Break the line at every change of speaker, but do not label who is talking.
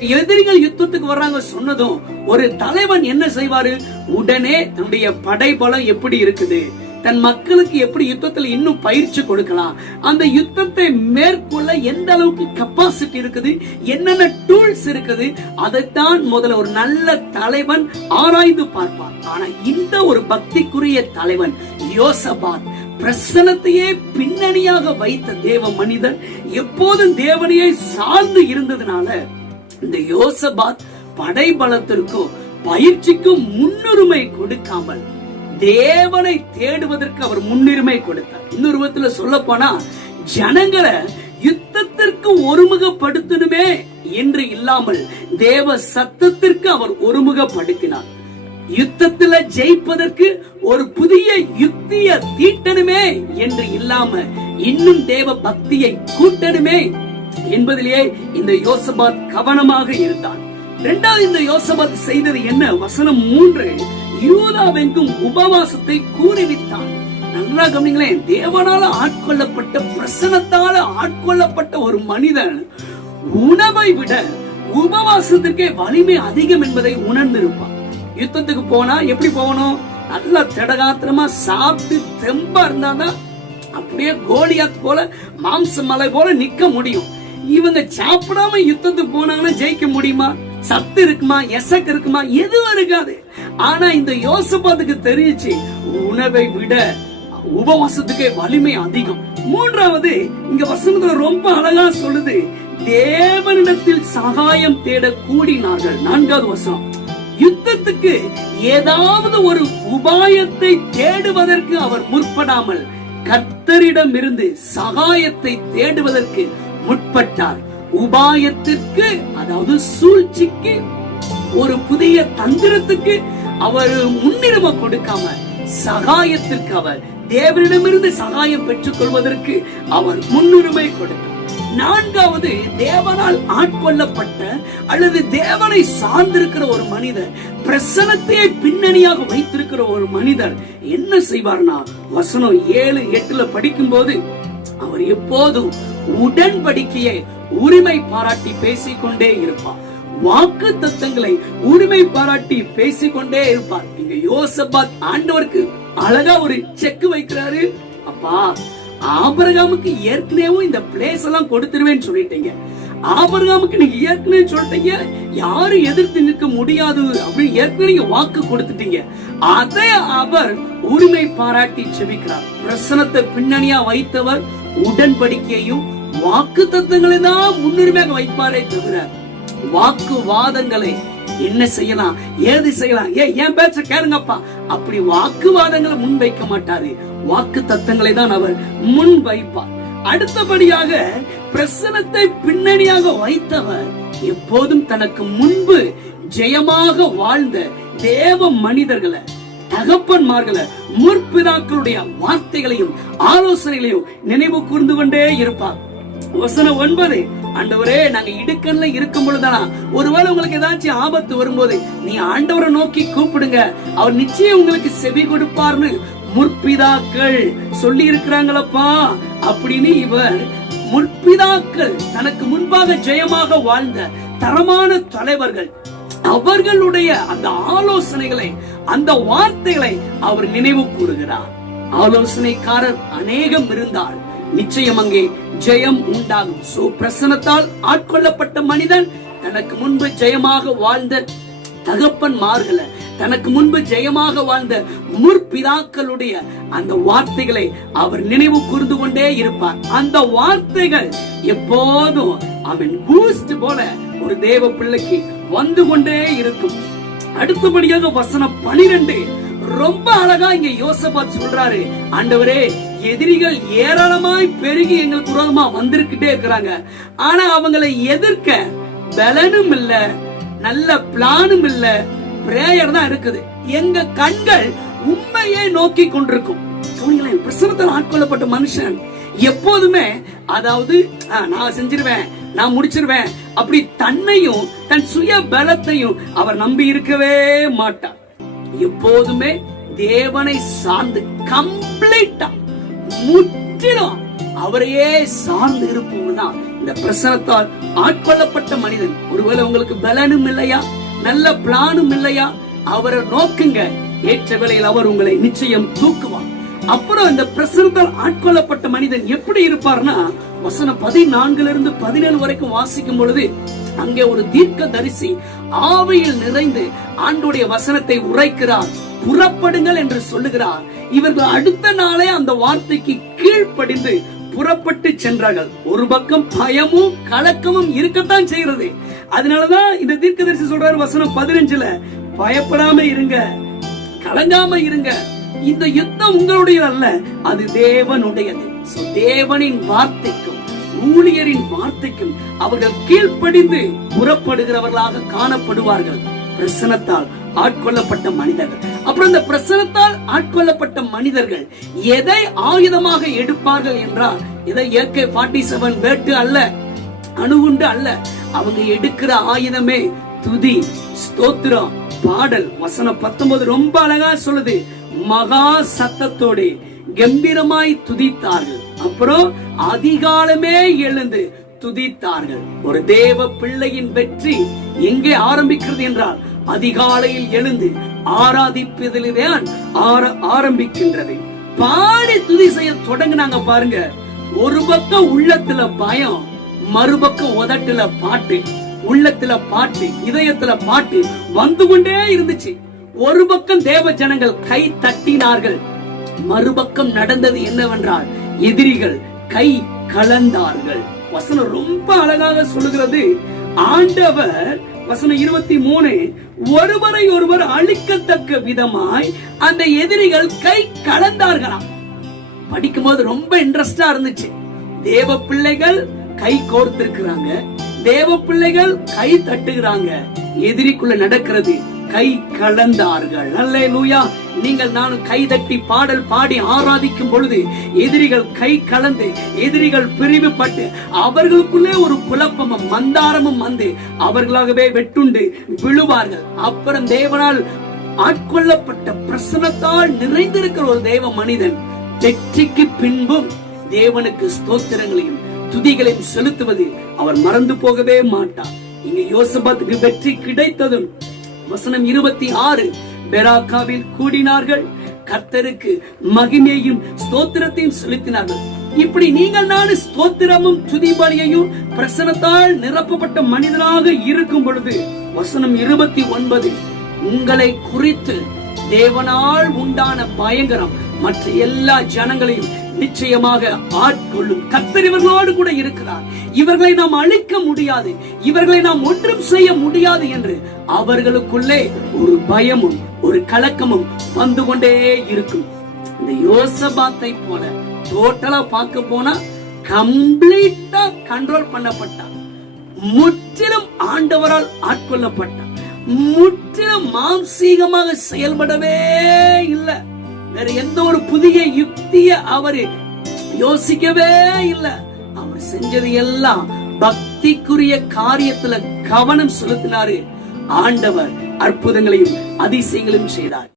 எதிரிகள் யுத்தத்துக்கு வர்றாங்க சொன்னதும் ஒரு தலைவன் என்ன செய்வாரு? உடனே தன்னுடைய படைபலம் எப்படி இருக்குது? தன் மக்களுக்கு எப்படி யுத்தத்துல இன்னும் பயிற்சி கொடுக்கலாம்? அந்த யுத்தத்தை மேற்கொள்ள எந்த அளவுக்கு கெப்பாசிட்டி இருக்குது? என்னென்ன டூல்ஸ் இருக்குது? அதைத்தான் முதல்ல ஒரு நல்ல தலைவன் ஆராய்ந்து பார்ப்பான். ஆனா இந்த ஒரு பக்திக்குரிய தலைவன் யோசபாத் பிரசனத்தையே பின்னணியாக வைத்த தேவ மனிதன் எப்போதும் தேவனையே சார்ந்து இருந்ததுனால இந்த யோசபாத் படைபலத்திற்கும் பயிற்சிக்கும் முன்னுரிமை கொடுக்காமல் தேவனை தேடுவதற்கு அவர் முன்னுரிமை கொடுத்தார். இன்னொரு விதத்துல சொல்ல போனா ஜனங்களை யுத்தத்திற்கு ஒருமுகப்படுத்தணுமே என்று இல்லாமல் தேவ சத்தத்திற்கு அவர் ஒருமுகப்படுத்தினார். யுத்தத்துல ஜெயிப்பதற்கு ஒரு புதிய யுக்திய தீட்டணுமே என்று இல்லாம இன்னும் தேவ பக்தியை கூட்டணுமே என்பதிலேயே இந்த யோசபாத் கவனமாக இருந்தான். இரண்டாவது இந்த யோசபாத் செய்தது என்ன? வசனம் மூன்று. யூதாவெங்கும் உபவாசத்தை கூறிவித்தான் நல்லா கவனிங்களேன் தேவனால ஆட்கொள்ளப்பட்ட பிரசனத்தால ஆட்கொள்ளப்பட்ட ஒரு மனிதன் உணவை விட உபவாசத்திற்கே வலிமை அதிகம் என்பதை உணர்ந்திருப்பான். யுத்தத்துக்கு போனா எப்படி போகணும்? நல்லா திடகாத்திரமா சாப்பிட்டு தெம்பா இருந்தாதான் அப்படியே கோலியாத் போல மாம்ச மலை போல நிக்க முடியும். இவங்க சாப்பிடாம யுத்தத்துக்கு போனாங்கன்னா ஜெயிக்க முடியுமா? சத்து இருக்குமா? எசக் இருக்குமா? எதுவும் இருக்காது. ஆனா இந்த யோசபாத்துக்கு தெரிஞ்சு உணவை விட உபவாசத்துக்கு வலிமை அதிகம். மூன்றாவது இங்க வசனத்துல ரொம்ப அழகா சொல்லுது தேவனிடத்தில் சகாயம் தேட கூடினார்கள் நான்காவது வசனம் யுத்தத்துக்கு ஏதாவது ஒரு உபாயத்தை தேடுவதற்கு அவர் முற்படாமல் கர்த்தரிடம் இருந்து சகாயத்தை தேடுவதற்கு முற்பட்டார். உபாயத்திற்கு அதாவது சூழ்ச்சிக்கு ஒரு புதிய தந்திரத்துக்கு அவர் முன்னுரிமை கொடுக்காம சகாயத்திற்கு அவர் தேவனிடமிருந்து சகாயம் பெற்றுக் கொள்வதற்கு அவர் முன்னுரிமை கொடுத்தார். நான்காவது தேவனால் ஆட்கொள்ளப்பட்ட அல்லது தேவனை சார்ந்திருக்கிற ஒரு மனிதர் பிரசனத்தையே பின்னணியாக வைத்திருக்கிற ஒரு மனிதர் என்ன செய்வார்னா வசனம் ஏழு எட்டுல படிக்கும் போது அவர் எப்போதும் உடன்படிக்கையை உரிமை பாராட்டி பேசிக்கொண்டே இருப்பார் வாக்கு தத்தங்களை உரிமை பாராட்டி பேசிக்கொண்டே இருப்பார் இங்க யோசபாத் ஆண்டவருக்கு அழகா ஒரு செக் வைக்கிறாரு. அப்பா ஆபரகாமுக்கு ஏற்கனவே இந்த பிளேஸ் எல்லாம் கொடுத்துருவேன்னு சொல்லிட்டீங்க. ஆபரகாமுக்கு நீங்க ஏற்கனவே சொல்லிட்டீங்க. யாரும் எதிர்த்து நிற்க முடியாது அப்படின்னு ஏற்கனவே நீங்க வாக்கு கொடுத்துட்டீங்க. அதை அவர் உரிமை பாராட்டி செபிக்கிறார். பிரசனத்தை பின்னணியா வைத்தவர் உடன்படிக்கையும் வாக்கு தத்துவங்களை தான் முன்னுரிமையாக வைப்பாரே தவிர வாக்குவாதங்களை என்ன செய்யலாம் ஏது செய்யலாம் ஏ என் பேச்ச கேளுங்கப்பா. அப்படி வாக்குவாதங்களை முன் வைக்க மாட்டாரு. வாக்கு தத்தங்களை தான் அவர் முன் வைப்பார். அடுத்தபடியாக பிரசனத்தை பின்னணியாக வைத்தவர் எப்போதும் தனக்கு முன்பு ஜெயமாக வாழ்ந்த தேவ மனிதர்களை தகப்பன்மார்களை முற்பிதாக்களுடைய வார்த்தைகளையும் ஆலோசனைகளையும் நினைவு கூர்ந்து கொண்டே இருப்பார். வசனம் ஒன்பது ஆண்டவரே நாங்க இடுக்கல்ல இருக்கும் பொழுதுதானா ஒருவேளை உங்களுக்கு ஏதாச்சும் ஆபத்து வரும்போது நீ ஆண்டவரை நோக்கி கூப்பிடுங்க. அவர் நிச்சயம் உங்களுக்கு செவி கொடுப்பார்னு முற்பிதாக்கள் சொல்லி இருக்கிறாங்களப்பா அப்படின்னு இவர் முற்பிதாக்கள் தனக்கு முன்பாக ஜெயமாக வாழ்ந்த தரமான தலைவர்கள். அவர்களுடைய அந்த ஆலோசனைகளை அந்த வார்த்தைகளை அவர் நினைவு கூறுகிறார். ஆலோசனைக்காரர் அநேகம் இருந்தால் நிச்சயம் அங்கே ஜெயம் உண்டாகும். சோ பிரசனத்தால் ஆட்கொள்ளப்பட்ட மனிதன் தனக்கு முன்பு ஜெயமாக வாழ்ந்த தகப்பன் மார்களை தனக்கு முன்பு ஜெயமாக வாழ்ந்த முற்பிதாக்களுடைய அந்த வார்த்தைகளை அவர் நினைவு கூர்ந்து கொண்டே இருப்பார். அந்த வார்த்தைகள் எப்போதும் அவன் பூஸ்ட் போல ஒரு தேவ பிள்ளைக்கு வந்து கொண்டே இருக்கும். அடுத்தபடியாக வசனம் பனிரெண்டு. ரொம்ப அழகா இங்க யோசபாத் சொல்றாரு. ஆண்டவரே எதிரிகள் ஏராளமாய் பெருகி எங்களுக்கு விரோதமா வந்திருக்கிட்டே இருக்கிறாங்க. ஆனா அவங்களை எதிர்க்க பலனும் இல்ல நல்ல பிளானும் இல்ல பிரேயர் தான் இருக்குது. எங்க கண்கள் உண்மையே நோக்கி கொண்டிருக்கும். கவனிங்களேன், ஆட்கொள்ளப்பட்ட மனுஷன் எப்போதுமே அதாவது நான் செஞ்சிருவேன் நான் முடிச்சிருவேன் அப்படி தன்னையும் தன் சுய பலத்தையும் அவர் நம்பி இருக்கவே மாட்டார். எப்போதுமே தேவனை சார்ந்து கம்ப்ளீட்டா முற்றிலும் அவரையே சார்ந்து இருப்போம் தான் இந்த பிரசனத்தால் ஆட்கொள்ளப்பட்ட மனிதன். ஒருவேளை உங்களுக்கு பலனும் இல்லையா? நல்ல பிளானும் இல்லையா? அவரை நோக்குங்க. ஏற்ற வேளையில் அவர் உங்களை நிச்சயம் தூக்குவார். அப்புறம் இந்த பிரசனத்தால் ஆட்கொள்ளப்பட்ட மனிதன் எப்படி இருப்பார்னா வசனம் பதினான்குல இருந்து பதினேழு வரைக்கும் வாசிக்கும் பொழுது அங்கே ஒரு தீர்க்க தரிசி ஆவியில் நிறைந்து ஆண்டுடைய வசனத்தை உரைக்கிறார். புறப்படுங்கள் என்று சொல்லுகிறார். இவர்கள் அடுத்த நாளே அந்த வார்த்தைக்கு கீழ்ப்படிந்து புறப்பட்டு சென்றார்கள். ஒரு பக்கம் பயமும் கலக்கமும் இருக்கத்தான் செய்கிறது. அதனாலதான் இந்த தீர்க்கதரிசி சொல்றாரு வசனம் பதினஞ்சுல பயப்படாம இருங்க கலங்காம இருங்க. இந்த யுத்தம் உங்களுடையது அல்ல அது தேவனுடையது. தேவனின் வார்த்தைக்கும் ஊழியரின் வார்த்தைக்கும் அவர்கள் கீழ்ப்படிந்து புறப்படுகிறவர்களாக காணப்படுவார்கள். பிரசனத்தால் ஆட்கொள்ளப்பட்ட மனிதர்கள். அப்புறம் இந்த பிரசனத்தால் ஆட்கொள்ளப்பட்ட மனிதர்கள் எதை ஆயுதமாக எடுப்பார்கள் என்றால் இதை ஏகே ஃபார்ட்டி செவன் வேட்டு அல்ல அணுகுண்டு அல்ல. அவங்க எடுக்கிற ஆயுதமே துதி ஸ்தோத்திரம் பாடல் வசனம் பத்தொன்பது ரொம்ப அழகா சொல்லுது. மகா சத்தத்தோடு கம்பீரமாய் துதித்தார்கள். அப்புறம் அதிகாலமே எழுந்து துதித்தார்கள். ஒரு தேவ பிள்ளையின் வெற்றி எங்கே ஆரம்பிக்கிறது என்றால் அதிகாலையில் எழுந்து ஆராதிப்பதில்தான் ஆர- ஆரம்பிக்கின்றது. பாடி துதி செய்ய தொடங்குனாங்க பாருங்க. ஒரு பக்கம் உள்ளத்துல பயம் மறுபக்கம் உதட்டுல பாட்டு உள்ளத்துல பாட்டு இதயத்துல பாட்டு வந்து கொண்டே இருந்துச்சு. ஒரு பக்கம் தேவ ஜனங்கள் கை தட்டினார்கள் மறுபக்கம் நடந்தது என்னவென்றால் எதிரிகள் கை கலந்தார்கள். வசனம் ரொம்ப அழகாக சொல்லுகிறது. ஆண்டவர் வசனம் இருபத்தி மூணு ஒருவரை ஒருவர் அழிக்கத்தக்க விதமாய் அந்த எதிரிகள் கை கலந்தார்களாம். படிக்கும்போது ரொம்ப இன்ட்ரெஸ்டா இருந்துச்சு. தேவ பிள்ளைகள் கை கோர்த்திருக்கிறாங்க தேவ பிள்ளைகள் கை தட்டுகிறாங்க எதிரிக்குள்ள நடக்கிறது. கை கலந்தார்கள். அல்ல லூயா நீங்கள் நானும் கை தட்டி பாடல் பாடி ஆராதிக்கும் பொழுது எதிரிகள் கை கலந்து எதிரிகள் பிரிவுபட்டு அவர்களுக்குள்ளே ஒரு குழப்பமும் மந்தாரமும் வந்து அவர்களாகவே வெட்டுண்டு விழுவார்கள். அப்புறம் தேவனால் ஆட்கொள்ளப்பட்ட பிரசனத்தால் நிறைந்திருக்கிற ஒரு தேவ மனிதன் வெற்றிக்கு பின்பும் தேவனுக்கு ஸ்தோத்திரங்களையும் துதிகளையும் செலுத்துவது அவர் மறந்து போகவே மாட்டார். இங்க யோசபாத்துக்கு வெற்றி கிடைத்ததும் வசனம் இருபத்தி ஆறு. பெராக்காவில் கூடினார்கள் கர்த்தருக்கு மகிமையும் ஸ்தோத்திரத்தையும் செலுத்தினார்கள். இப்படி நீங்கள் நானும் ஸ்தோத்திரமும் துதிபலியையும் பிரசனத்தால் நிரப்பப்பட்ட மனிதனாக இருக்கும் பொழுது வசனம் இருபத்தி ஒன்பது உங்களை குறித்து தேவனால் உண்டான பயங்கரம் மற்ற எல்லா ஜனங்களையும் நிச்சயமாக ஆட்கொள்ளும். கத்தர் இவர்களோடு கூட இருக்கிறார். இவர்களை நாம் அழிக்க முடியாது. இவர்களை நாம் ஒன்றும் செய்ய முடியாது என்று அவர்களுக்குள்ளே ஒரு பயமும் ஒரு கலக்கமும் வந்து கொண்டே இருக்கும். இந்த யோசபாத்தை போல டோட்டலா பார்க்க போனா கம்ப்ளீட்டா கண்ட்ரோல் பண்ணப்பட்டார் முற்றிலும் ஆண்டவரால் ஆட்கொள்ளப்பட்டார் முற்றிலும் மாம்சீகமாக செயல்படவே இல்லை. வேற எந்த ஒரு புதிய யுக்திய அவரு யோசிக்கவே இல்லை. செஞ்சது எல்லாம் பக்திக்குரிய காரியத்துல கவனம் செலுத்தினாரு. ஆண்டவர் அற்புதங்களையும் அதிசயங்களையும் செய்தார்.